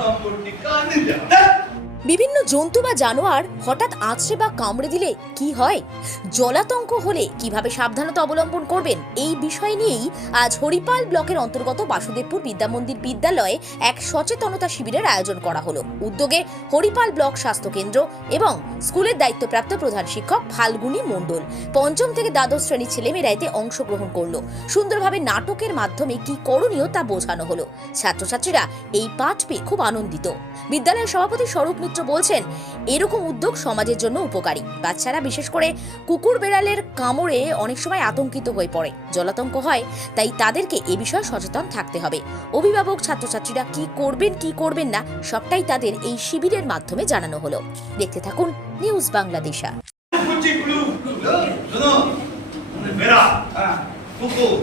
নম্বর টিকা নিতে হবে। বিভিন্ন জন্তু বা জানোয়ার হঠাৎ আঁচড়ে বা কামড়ে দিলে কি হয়, জলাতঙ্ক হলে কিভাবে সাবধানতা অবলম্বন করবেন, এই বিষয় নিয়েই আজ হরিপাল ব্লকের অন্তর্গত বাসুদেবপুর বিদ্যামন্দির বিদ্যালয়ে এক সচেতনতা শিবিরের আয়োজন করা হলো। উদ্যোগে হরিপাল ব্লক স্বাস্থ্য কেন্দ্র এবং স্কুলের দায়িত্বপ্রাপ্ত প্রধান শিক্ষক ফাল্গুনী মণ্ডল, পঞ্চম থেকে দ্বাদশ শ্রেণীর ছেলেমেয়েরা এতে অংশগ্রহণ করলো। সুন্দরভাবে নাটকের মাধ্যমে কি করণীয় তা বোঝানো হলো। ছাত্রছাত্রীরা এই পাঠ পেয়ে খুব আনন্দিত। বিদ্যালয়ের সভাপতি স্বরূপ মিত্র বলছেন, এরকম উদ্যোগ সমাজের জন্য উপকারী। বাচ্চারা বিশেষ করে কুকুর বেড়ালের কামড়ে অনেক সময় আতঙ্কিত হয়ে পড়ে, জলাতঙ্ক হয়, তাই তাদেরকে এ বিষয়ে সচেতন থাকতে হবে। অভিভাবক ছাত্রছাত্রীরা কি করবেন কি করবেন না সবটাই তাদের এই শিবিরের মাধ্যমে জানানো হলো। দেখতে থাকুন নিউজ বাংলাদেশা। কুকুর,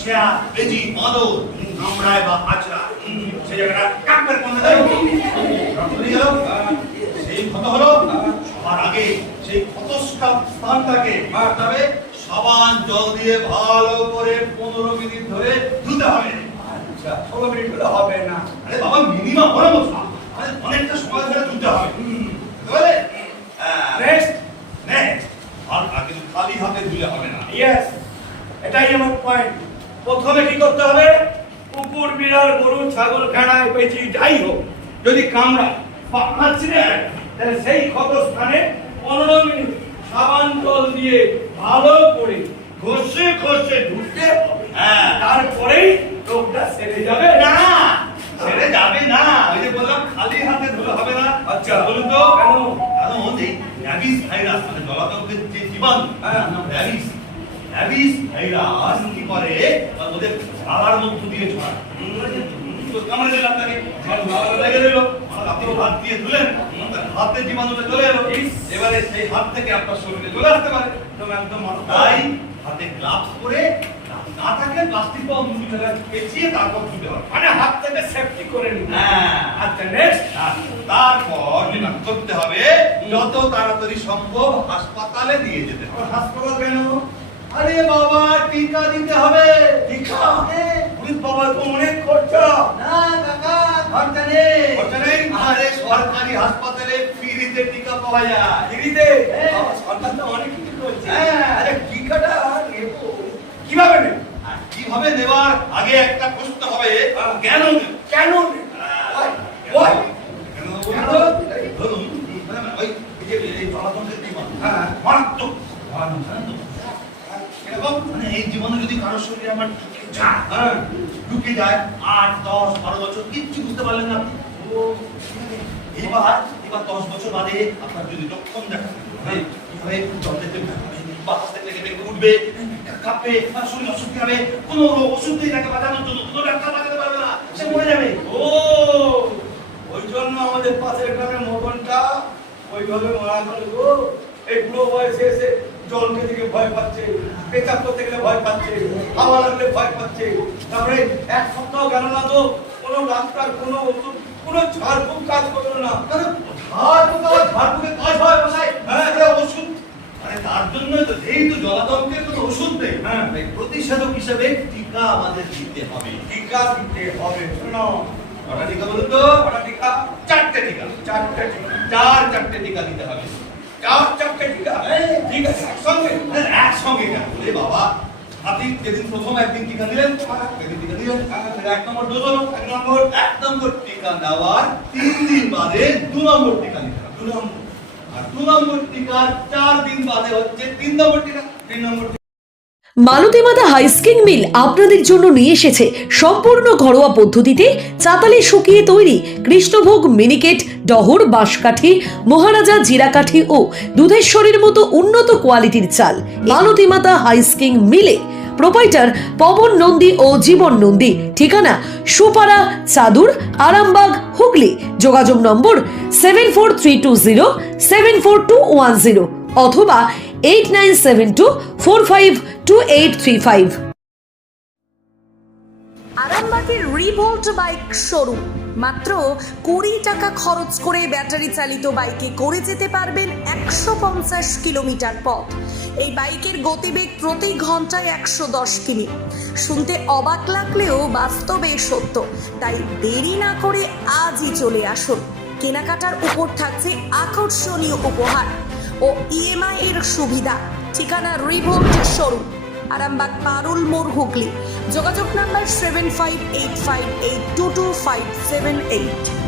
শেয়াল, বেজি, বাঁদর, কামড়ায় বা আঁচড়ায়, সেই জায়গাটা কাকড়ে কোন সেই ক্ষত হলো, সবার আগে সেই ক্ষতস্থানটাকে তবে সাবান জল দিয়ে ভালো করে 15 মিনিট ধরে ধুতে হবে। আচ্ছা, 16 মিনিট হলে হবে না। আরে বাবা, মিনিমাম অনেকটা সময় ধরে ধুতে হবে। বুঝলে? নেক্সট আর আগে খালি হাতে ধুলে হবে না। ইয়েস, এটাই আমার পয়েন্ট। প্রথমে কি করতে হবে? কুকুর, বিড়াল, গরু, ছাগল, ভেড়া, পেঁচি যাই হোক, যদি কামড়ায় বা আঁচড়ে তাহলে সেই ক্ষত স্থানে 15 মিনিট সাবান জল দিয়ে ভালো করে ঘষে ঘষে ধুতে হবে। তারপরেই রোগটা সেরে যাবে। না, ছেড়ে যাবে না। ওই যে বললাম খালি হাতে ধুলে হবে না। আচ্ছা, বলুন তো কেন? কারণ এই র্যাবিস ভাইরাস, মানে জলাতঙ্কের যে জীবাণু, র্যাবিস ভাইরাস কি করে, ওদের ঝাড়ার মধ্য দিয়ে ছড়ায়। কামড়ে দিল আপনাকে, লেগে দিল, আপনি হাত দিয়ে ধুলেন, হাতে জীবাণুটা চলে এলো, এবারে সেই হাত থেকে আপনার শরীরে চলে আসতে পারে। একদম তাই হাতে গ্লাভস পরে, না থাকলে প্লাস্টিক বা অন্য কিছু পেঁচিয়ে তারপর ধুতে হবে। মানে হাত থেকে সেফটি করে নিতে। হ্যাঁ, আচ্ছা, নেক্সট। তারপর যেটা করতে হবে, যত তাড়াতাড়ি সম্ভব হাসপাতালে নিয়ে যেতে হবে। হাসপাতাল কেন? আরে বাবা, টিকা দিতে হবে। টিকা? পুলিশ বাবা তো অনেক খরচা। না কাকা, খরচা নেই। খরচা নেই? আরে সরকারি হাসপাতালে ফ্রিতে টিকা পাওয়া যায়। ফ্রিতে? সরকার তো অনেক কিছু করছে। হ্যাঁ। আরে টিকাটা নেব কিভাবে নেব? কিভাবে নেবার আগে একটা প্রশ্ন হবে, কেন নেব? কেন নেব? ওই কেন? ধরুন, ওই যে এই জলাতঙ্কের জীবাণু, মারাত্মক এরকম, মানে এই জীবাণু যদি কারো শরীরে আমার ঢুকে যায় 8, 10, 12 বছর কিচ্ছু বুঝতে পারলেন না আপনি। এবার 10 বছর বাদে আপনার যদি লক্ষণ দেখা কিভাবে জল দেখতে বাতাস দেখলে বেঁকে উঠবে, কাঁপবে, শরীর অসুস্থ হবে, কোনো ওষুধ নেই তাকে বাঁচানোর জন্য, কোনো ডাক্তার বাঁচাতে পারবে না, সে মরে যাবে। ওই জন্য আমাদের পাশের গ্রামের মতনটা ওইভাবে মারা গেল গো। এই বুড়ো বয়সে এসে জলকে দিকে ভয় পাচ্ছে, পেচাপ করতে গেলে ভয় পাচ্ছে, হাওয়া লাগলে ভয় পাচ্ছে। তারপরে 1 সপ্তাহ গেল না তো কোনো ডাক্তার, কোনো ওষুধ, কোনো ঝাড়ফুঁক কাজ করলো না। ঝাড়ফুঁকে কাজ হয় মশাই? হ্যাঁ, ওষুধ, মানে তার জন্য তো এই তো জলাতঙ্কের কোনো ওষুধ নেই। তাই প্রতিষেধক হিসেবে টিকা আমাদের দিতে হবে। টিকা দিতে হবে। শোনো, কটা টিকা বলুন তো? কটা টিকা? 4টে টিকা। 4টে টিকা। 4 টিকা দিতে হবে। 4টে টিকা? ঠিক আছে, একসঙ্গে কেন? ওরে বাবা, আপনি যেদিন প্রথম একদিন টিকা দিলেন, সেদিন টিকা দিলেন, 1 নম্বর ডোজ হলো, 1 নম্বর টিকা নেওয়ার 3 দিন বাদে 2 নম্বর টিকা নিতে হবে। 2 নম্বর, আর 2 নম্বর টিকার 4 দিন বাদে হচ্ছে 3 নম্বর টিকা। 3 নম্বর মালতীমাতা হাইস্কিং মিল আপনাদের জন্য নিয়ে এসেছে সম্পূর্ণ ঘরোয়া পদ্ধতিতে চাতালে শুকিয়ে তৈরি কৃষ্ণভোগ মিনিকেট, ডহর, বাঁশকাঠি, মহারাজা জিরাকাঠি ও দুধেশ্বরীর মতো উন্নত কোয়ালিটির চাল। মালতীমাতা হাইস্কিং মিলে প্রোপাইটার পবন নন্দী ও জীবন নন্দী। ঠিকানা সুপারা, চাদুর, আরামবাগ, হুগলি। যোগাযোগ নম্বর 7432074210 অথবা 8972452835। আরামবাগের রিভোল্ট বাইক শোরুম মাত্র 20 টাকা খরচ করে ব্যাটারি চালিত বাইকে করে যেতে পারবেন 150 কিলোমিটার পথ। এই বাইকের গতিবেগ প্রতি ঘন্টায় 110 কিমি। শুনতে অবাক লাগলেও বাস্তবে সত্য, তাই দেরি না করে আজই চলে আসুন। কেনাকাটার উপর থাকছে আকর্ষণীয় উপহার ও ইএমআই এর সুবিধা। ঠিকানা রিভোল্ট শোরুম, আরামবাগ পারুল মোড়, হুগলি। যোগাযোগ নাম্বার 7585822578।